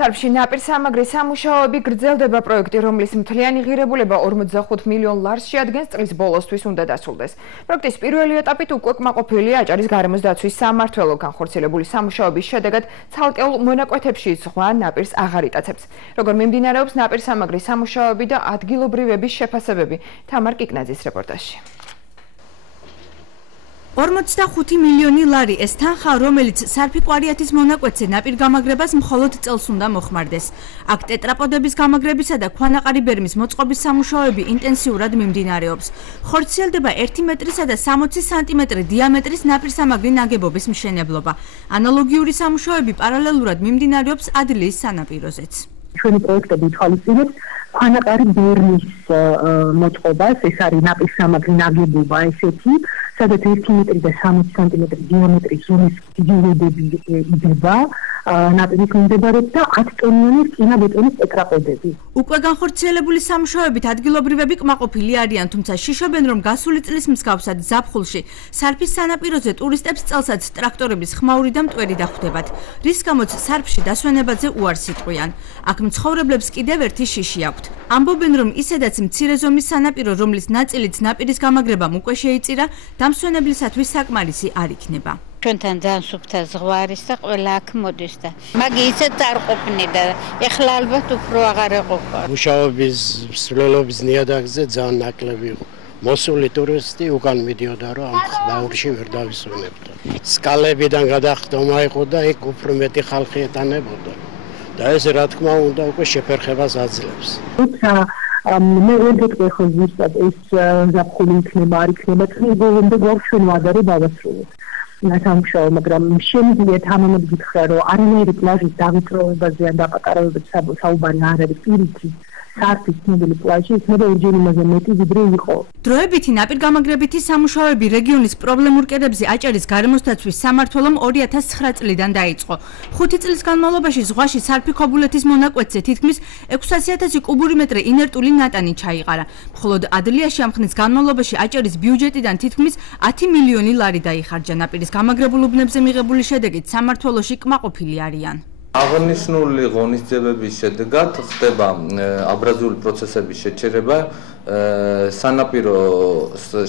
სარფში ნაპირსამაგრის სამუშაოები გრძელდება პროექტი, რომლის მთლიანი ღირებულება 45 მილიონ ლარს შეადგენს, წლის ბოლოსთვის უნდა დასრულდეს. პროექტის პირველი ეტაპით უკვე კმაყოფილია აჭარის გარემოს დაცვის სამმართველო. განხორციელებული სამუშაოების შედეგად ცალკეულ მონაკვეთებში ზღვა ნაპირს აღარ იტაცებს. როგორ მიმდინარეობს ნაპირსამაგრის სამუშაოები და ადგილობრივების შეფასებები, თამარ კიკნაძის რეპორტაჟში. 45 მილიონი ლარი ეს თანხა, რომელიც სარფი კვარიათის მონაკვეთზე ნაპირგამაგრებას მხოლოდ წელს უნდა მოხმარდეს. აქ ტეტრაპოდების გამაგრებისა და ქვანაყარი ბერმის მოწყობის სამუშაოები ინტენსიურად მიმდინარეობს. ხორციელდება 1 მეტრისა და 60 სანტიმეტრი დიამეტრის ნაპირსამაგრი ნაგებობის მშენებლობა. ანალოგიური სამუშაოები პარალელურად მიმდინარეობს ადლიის სანაპიროზეც. ჩვენი პროექტები ითვალისწინებს ქვანაყარი ბერმის მოწყობას, ეს არის ნაპირსამაგრი ნაგებობა ესეთი, სადაც 1 მეტრი და 60 სანტიმეტრი დიამეტრის ზომის გიჟებები იდება, ნაპირის მიმდებარედ და 10 ტონიანი რკინა-ბეტონის ტეტრაპოდები. უკვე განხორციელებული სამუშაოებით ადგილობრივები კმაყოფილი არიან, თუმცა შიშობენ, რომ გასული წლის მსგავსად ზაფხულში სარფის სანაპიროზე ტურისტებს წელსაც ტრაქტორების ხმაური და მტვერი დახვდებათ, რის გამოც სარფში დასვენებაზე უარს იტყვიან. აქ მცხოვრებლებს კიდევ ერთი შიში აქვთ. ამბობენ, რომ ისედაც მცირე ზომის სანაპირო, რომლის ნაწილიც ნაპირის გამაგრებამ უკვე შეიწირა, დამსვენებლისათვის საკმარისი არ იქნება. ჩვენთან ძალიან სუფთა ზღვა არის და ყველა აქ მოდის და მაგი ისეთ არ ყოფნიდა, ეხლა ალბათ უფრო აღარ ეყოფა. მუშაობის მსვლელობის ნიადაგზე ძალიან ნაკლები იყო. მოსული ტურისტი უკან მიდიოდა, რომ ამ ბაურში ვერ დავისვენებდა. სკალებიდან გადახდომა იყო და იქ უფრო მეტი ხალხი ეტანებოდა. და ეს რა თქმა უნდა უკვე შეფერხებას აძლევს. მე ვერ გეტყვი ხო ზუსტად ეს ზაფხული იქნება, არ იქნება, წლის ბოლომდე გვაქვს ჩვენ ვადარე დავასრულოთ. სამუშაო, მაგრამ შემიძლია თანამედ გითხრა, რომ არანაირი პლაჟის დავიწროვებაზე ან დაპატარავებაზე საუბარი არ არის. პირიქით სარფის ცნობილი პლაჟი იქნება ორჯერ იმაზე მეტი, ვიდრე იყო. დროებითი ნაპირგამაგრებითი სამუშაოები რეგიონის პრობლემურ კერებზე აჭარის გარემოს დაცვის სამმართველომ 2009 წლიდან დაიწყო. 5 წლის განმავლობაში ზღვაში სარფი ქობულეთის მონაკვეთზე თითქმის 600,000 კუბური მეტრი ინერტული ნატანი ჩაიყარა. მხოლოდ ადლიაში ამ ხნის განმავლობაში აჭარის ბიუჯეტიდან თითქმის 10 მილიონი ლარი დაიხარჯა. ნაპირის გამაგრებულ უბნებზე მიღებული შედეგით სამმართველოში კმაყოფილი არიან. აღნიშნული ღონისძიებების შედეგად ხდება აბრაზიული პროცესების შეჩერება, სანაპირო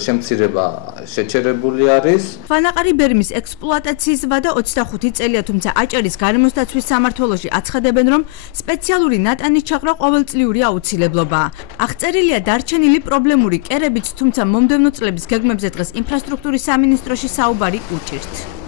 შემცირება შეჩერებული არის. ქვანაყარი ბერმის ექსპლუატაციის ვადა 25 წელია, თუმცა აჭარის გარემოს დაცვის სამმართველოში აცხადებენ, რომ სპეციალური ნატანის ჩაყრა ყოველწლიური აუცილებლობაა. აღწერილია დარჩენილი პრობლემური კერებიც, თუმცა მომდევნო წლების გეგმებზე დღეს ინფრასტრუქტურის სამინისტროში საუბარი უჭირთ.